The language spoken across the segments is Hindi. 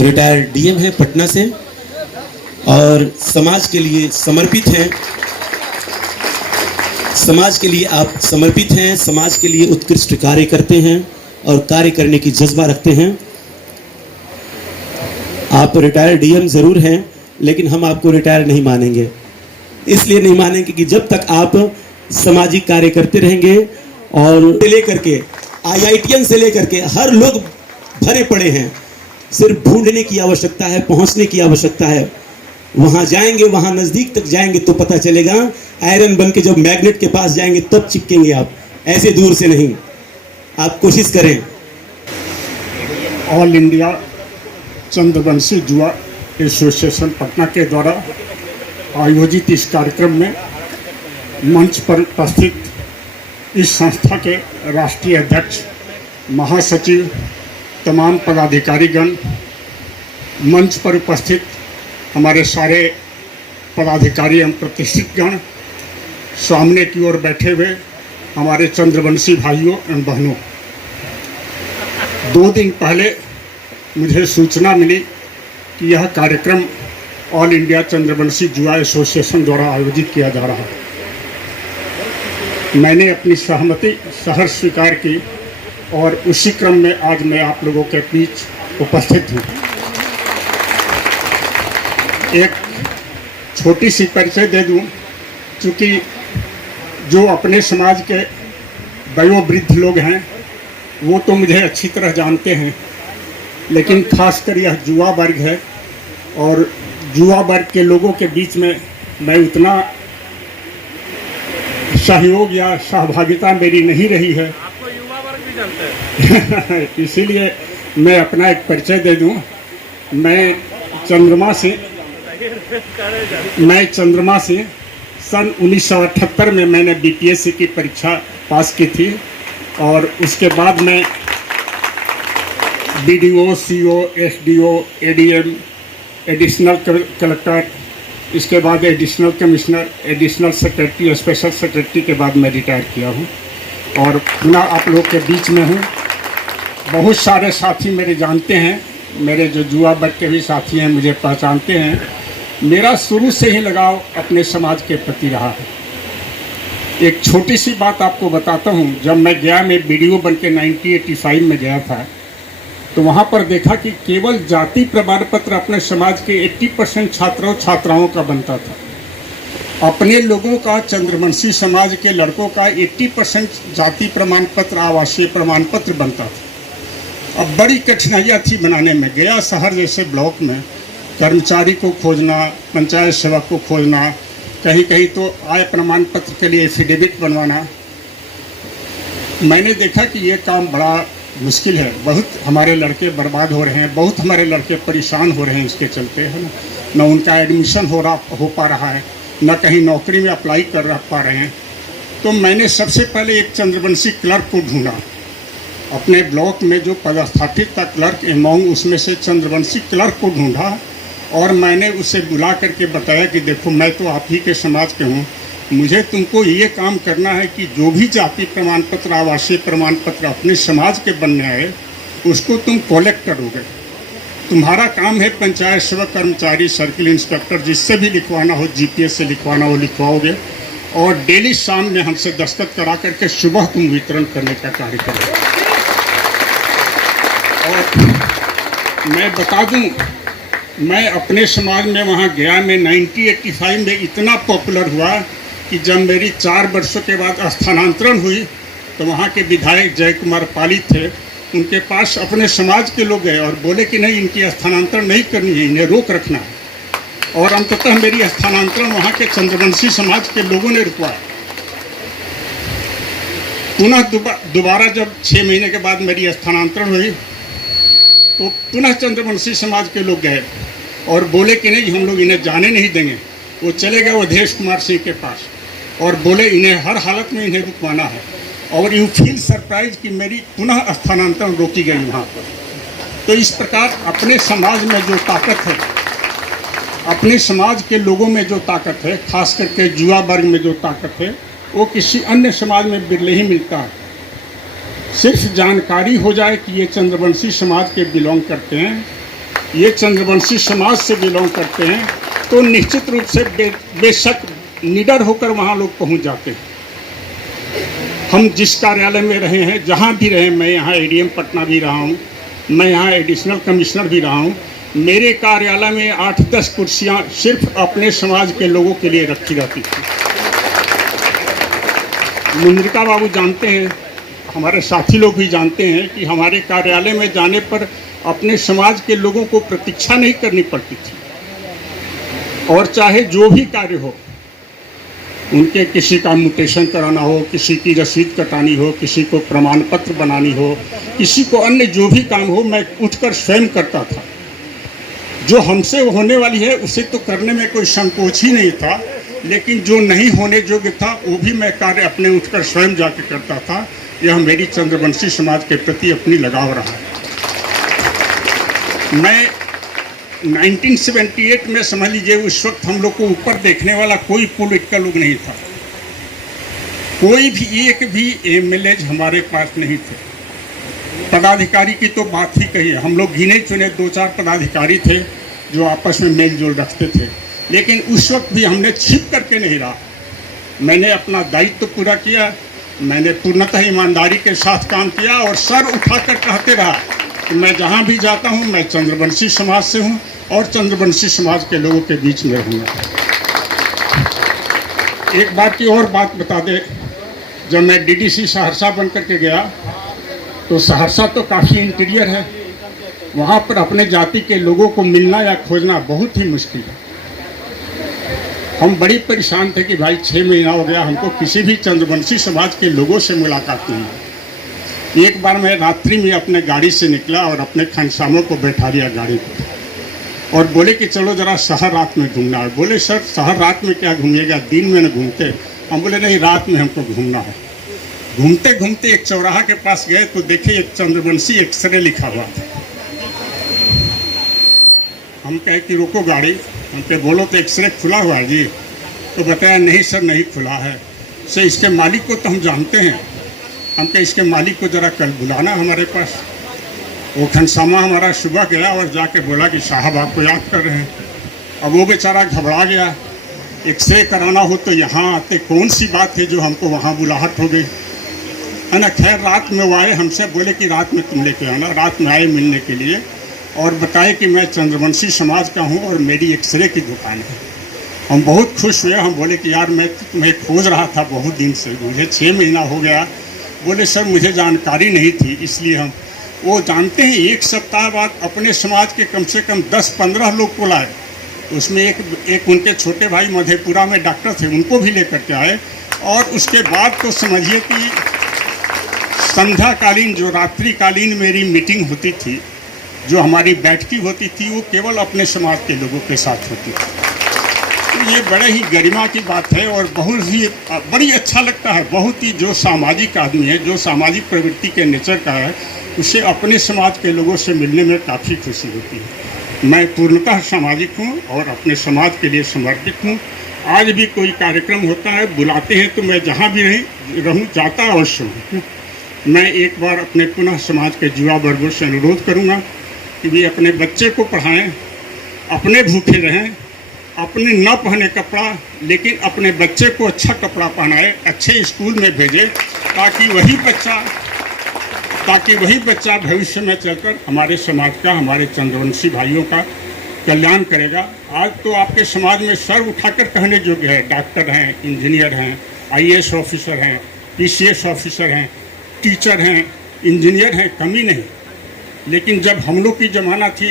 रिटायर्ड डीएम हैं पटना से और समाज के लिए समर्पित हैं। समाज के लिए आप समर्पित हैं, समाज के लिए उत्कृष्ट कार्य करते हैं और कार्य करने की जज्बा रखते हैं। आप रिटायर्ड डीएम ज़रूर हैं, लेकिन हम आपको रिटायर नहीं मानेंगे। इसलिए नहीं मानेंगे कि जब तक आप सामाजिक कार्य करते रहेंगे और लेकर के आईआईटीएन से लेकर के हर लोग भरे पड़े हैं। सिर्फ ढूंढने की आवश्यकता है, पहुंचने की आवश्यकता है। वहां जाएंगे, वहां नजदीक तक जाएंगे तो पता चलेगा। आयरन बन के जब मैग्नेट के पास जाएंगे तब चिपकेंगे आप, ऐसे दूर से नहीं। आप कोशिश करें। ऑल इंडिया चंद्रवंशी जुआ एसोसिएशन पटना के द्वारा आयोजित इस कार्यक्रम में मंच पर उपस्थित इस संस्था के राष्ट्रीय अध्यक्ष, महासचिव, तमाम पदाधिकारीगण, मंच पर उपस्थित हमारे सारे पदाधिकारी एवं प्रतिष्ठितगण, सामने की ओर बैठे हुए हमारे चंद्रवंशी भाइयों एवं बहनों, 2 दिन पहले मुझे सूचना मिली कि यह कार्यक्रम ऑल इंडिया चंद्रवंशी जुआ एसोसिएशन द्वारा आयोजित किया जा रहा है। मैंने अपनी सहमति सहर्ष स्वीकार की और उसी क्रम में आज मैं आप लोगों के बीच उपस्थित हूँ। एक छोटी सी परिचय दे दूँ, क्योंकि जो अपने समाज के वयोवृद्ध लोग हैं वो तो मुझे अच्छी तरह जानते हैं, लेकिन खासकर यह युवा वर्ग है और युवा वर्ग के लोगों के बीच में मैं उतना सहयोग या सहभागिता मेरी नहीं रही है। आपको युवा वर्ग भी जानते हैं। इसीलिए मैं अपना एक परिचय दे दूं। मैं चंद्रमा से सन 1978 में मैंने बीपीएससी की परीक्षा पास की थी और उसके बाद मैं BDO, CO, SDO, ADM, additional collector, इसके बाद additional commissioner, additional secretary, special secretary के बाद मैं रिटायर किया हूँ और पुनः आप लोग के बीच में हूँ। बहुत सारे साथी मेरे जानते हैं, मेरे जो जुआ वर्ग के भी साथी हैं मुझे पहचानते हैं। मेरा शुरू से ही लगाव अपने समाज के प्रति रहा है। एक छोटी सी बात आपको बताता हूँ। जब मैं गया, मैं बीडीओ बन के 1985 में गया था, तो वहाँ पर देखा कि केवल जाति प्रमाण पत्र अपने समाज के 80% छात्रों छात्राओं का बनता था। अपने लोगों का, चंद्रवंशी समाज के लड़कों का 80% जाति प्रमाण पत्र, आवासीय प्रमाण पत्र बनता था। अब बड़ी कठिनाइयाँ थी बनाने में। गया शहर जैसे ब्लॉक में कर्मचारी को खोजना, पंचायत सेवक को खोजना, कहीं कहीं तो आय प्रमाण पत्र के लिए एफिडेविट बनवाना। मैंने देखा कि ये काम बड़ा मुश्किल है। बहुत हमारे लड़के बर्बाद हो रहे हैं, बहुत हमारे लड़के परेशान हो रहे हैं इसके चलते, है ना। न उनका एडमिशन हो पा रहा है, न कहीं नौकरी में अप्लाई पा रहे हैं। तो मैंने सबसे पहले एक चंद्रवंशी क्लर्क को ढूंढा। अपने ब्लॉक में जो पदस्थापित था क्लर्क एमॉन्ग, उसमें से चंद्रवंशी क्लर्क को ढूंढा और मैंने उसे बुला करके बताया कि देखो, मैं तो आप ही के समाज के हूँ, मुझे तुमको ये काम करना है कि जो भी जाति प्रमाण पत्र, आवासीय प्रमाण पत्र अपने समाज के बनने आए, उसको तुम कलेक्ट करोगे। तुम्हारा काम है पंचायत सेवक, कर्मचारी, सर्किल इंस्पेक्टर, जिससे भी लिखवाना हो, जीपीएस से लिखवाना हो लिखवाओगे और डेली शाम में हमसे दस्तखत करा करके सुबह तुम वितरण करने का कार्य करोगे। और मैं बता दूं, मैं अपने समाज में वहाँ गया, मैं 1985 में इतना पॉपुलर हुआ कि जब मेरी 4 वर्षों के बाद स्थानांतरण हुई तो वहाँ के विधायक जय कुमार पाली थे, उनके पास अपने समाज के लोग गए और बोले कि नहीं, इनकी स्थानांतरण नहीं करनी है, इन्हें रोक रखना है। और अंततः मेरी स्थानांतरण वहाँ के चंद्रवंशी समाज के लोगों ने रुकवाया। पुनः दोबारा जब 6 महीने के बाद मेरी स्थानांतरण हुई तो पुनः चंद्रवंशी समाज के लोग गए और बोले कि नहीं, हम लोग इन्हें जाने नहीं देंगे। वो चले गए अवधेश कुमार सिंह के पास और बोले इन्हें हर हालत में इन्हें रुकवाना है। और यू फील सरप्राइज कि मेरी पुनः स्थानांतरण रोकी गई वहाँ पर। तो इस प्रकार अपने समाज में जो ताकत है, अपने समाज के लोगों में जो ताकत है, खास करके युवा वर्ग में जो ताकत है, वो किसी अन्य समाज में बिरले ही मिलता है। सिर्फ जानकारी हो जाए कि ये चंद्रवंशी समाज के बिलोंग करते हैं, ये चंद्रवंशी समाज से बिलोंग करते हैं तो निश्चित रूप से बेशक निडर होकर वहाँ लोग पहुँच जाते हैं। हम जिस कार्यालय में रहे हैं, जहाँ भी रहे, मैं यहाँ एडीएम पटना भी रहा हूँ, मैं यहाँ एडिशनल कमिश्नर भी रहा हूँ, मेरे कार्यालय में 8-10 कुर्सियाँ सिर्फ अपने समाज के लोगों के लिए रखी रहती थी। मुंद्रिका बाबू जानते हैं, हमारे साथी लोग भी जानते हैं कि हमारे कार्यालय में जाने पर अपने समाज के लोगों को प्रतीक्षा नहीं करनी पड़ती थी, और चाहे जो भी कार्य हो, उनके किसी का म्यूटेशन कराना हो, किसी की रसीद कटानी हो, किसी को प्रमाण पत्र बनानी हो, किसी को अन्य जो भी काम हो, मैं उठकर स्वयं करता था। जो हमसे होने वाली है उसे तो करने में कोई संकोच ही नहीं था, लेकिन जो नहीं होने योग्य था वो भी मैं कार्य अपने उठकर स्वयं जाके करता था। यह मेरी चंद्रवंशी समाज के प्रति अपनी लगाव रहा है। मैं 1978 में समझ लीजिए, उस वक्त हम लोग को ऊपर देखने वाला कोई पॉलिटिकल लोग नहीं था, कोई भी एक भी एमएलए हमारे पास नहीं थे। पदाधिकारी की तो बात ही कही है, हम लोग गिने चुने 2-4 पदाधिकारी थे जो आपस में मेल जोल रखते थे, लेकिन उस वक्त भी हमने छिप करके नहीं रहा। मैंने अपना दायित्व पूरा किया, मैंने पूर्णतः ईमानदारी के साथ काम किया और सर उठाकर कहते रहा कि मैं जहाँ भी जाता हूँ मैं चंद्रवंशी समाज से हूँ और चंद्रवंशी समाज के लोगों के बीच में रहूँगा। एक बात की और बात बता दे, जब मैं डीडीसी सहरसा बन करके गया तो सहरसा तो काफ़ी इंटीरियर है, वहाँ पर अपने जाति के लोगों को मिलना या खोजना बहुत ही मुश्किल है। हम बड़ी परेशान थे कि भाई 6 महीना हो गया हमको किसी भी चंद्रवंशी समाज के लोगों से मुलाकात नहीं हुई। एक बार मैं रात्रि में अपने गाड़ी से निकला और अपने खानसामों को बैठा दिया गाड़ी पर और बोले कि चलो ज़रा शहर रात में घूमना है। बोले सर शहर रात में क्या घूमिएगा, दिन में न घूमते। हम बोले नहीं, रात में हमको घूमना है। घूमते घूमते एक चौराहा के पास गए तो देखे एक चंद्रवंशी एक्सरे लिखा हुआ था। हम कहे कि रोको गाड़ी, हम पे बोलो तो एक्सरे खुला हुआ है जी, तो बताया नहीं सर नहीं खुला है। सर इसके मालिक को तो हम जानते हैं। हम कहे इसके मालिक को ज़रा कल बुलाना हमारे पास। वो खनसामा हमारा सुबह गया और जाके बोला कि साहब आपको याद कर रहे हैं। अब वो बेचारा घबरा गया, एक्सरे कराना हो तो यहाँ आते, कौन सी बात है जो हमको वहाँ बुलाहट हो गई, है ना। खैर रात में वो आए, हमसे बोले कि रात में तुम लेके आना। रात में आए मिलने के लिए और बताए कि मैं चंद्रवंशी समाज का हूँ और मेरी एक्सरे की दुकान है। हम बहुत खुश हुए। हम बोले कि यार मैं तुम्हें खोज रहा था बहुत दिन से, मुझे 6 महीना हो गया। बोले सर मुझे जानकारी नहीं थी, इसलिए हम वो जानते हैं। 1 सप्ताह बाद अपने समाज के कम से कम 10-15 लोग को लाए। उसमें एक उनके छोटे भाई मधेपुरा में डॉक्टर थे, उनको भी लेकर के आए। और उसके बाद तो समझिए कि संध्याकालीन जो रात्रिकालीन मेरी मीटिंग होती थी, जो हमारी बैठकी होती थी, वो केवल अपने समाज के लोगों के साथ होती थी। तो ये बड़े ही गरिमा की बात है और बहुत ही बड़ी अच्छा लगता है। बहुत ही जो सामाजिक आदमी है, जो सामाजिक प्रवृत्ति के नेचर का है, उसे अपने समाज के लोगों से मिलने में काफ़ी खुशी होती है। मैं पूर्णतः सामाजिक हूँ और अपने समाज के लिए समर्पित हूँ। आज भी कोई कार्यक्रम होता है, बुलाते हैं तो मैं जहाँ भी रहूँ जाता अवश्य हूँ। मैं एक बार अपने पुनः समाज के युवा वर्गों से अनुरोध करूँगा कि वे अपने बच्चे को पढ़ाएं, अपने भूखे रहें, अपने न पहने कपड़ा, लेकिन अपने बच्चे को अच्छा कपड़ा पहनाए, अच्छे स्कूल में भेजें, ताकि वही बच्चा भविष्य में चलकर हमारे समाज का, हमारे चंद्रवंशी भाइयों का कल्याण करेगा। आज तो आपके समाज में सर उठाकर कहने योग्य है। डॉक्टर हैं, इंजीनियर हैं, IAS ऑफिसर हैं, PCS ऑफिसर हैं, टीचर हैं, इंजीनियर हैं, कमी नहीं। लेकिन जब हम लोग की ज़माना थी,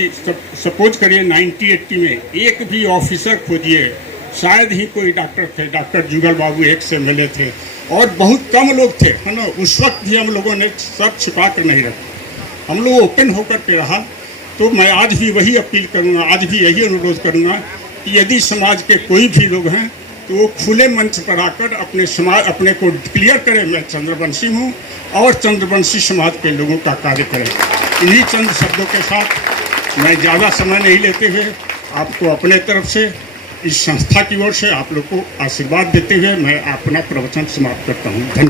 सपोज करिए 1980 में, एक भी ऑफिसर खोजिए, शायद ही कोई डॉक्टर थे। डॉक्टर जुगल बाबू एक से मिले थे और बहुत कम लोग थे, है ना। उस वक्त भी हम लोगों ने सब छिपा कर नहीं रखा, हम लोग ओपन होकर के रहा। तो मैं आज भी वही अपील करूँगा, आज भी यही अनुरोध करूँगा कि यदि समाज के कोई भी लोग हैं तो वो खुले मंच पर आकर अपने को क्लियर करें, मैं चंद्रवंशी हूँ और चंद्रवंशी समाज के लोगों का कार्य करें। इन्हीं चंद शब्दों के साथ मैं ज़्यादा समय नहीं लेते हुए आपको अपने तरफ से, इस संस्था की ओर से आप लोग को आशीर्वाद देते हुए मैं अपना प्रवचन समाप्त करता हूँ। धन्यवाद।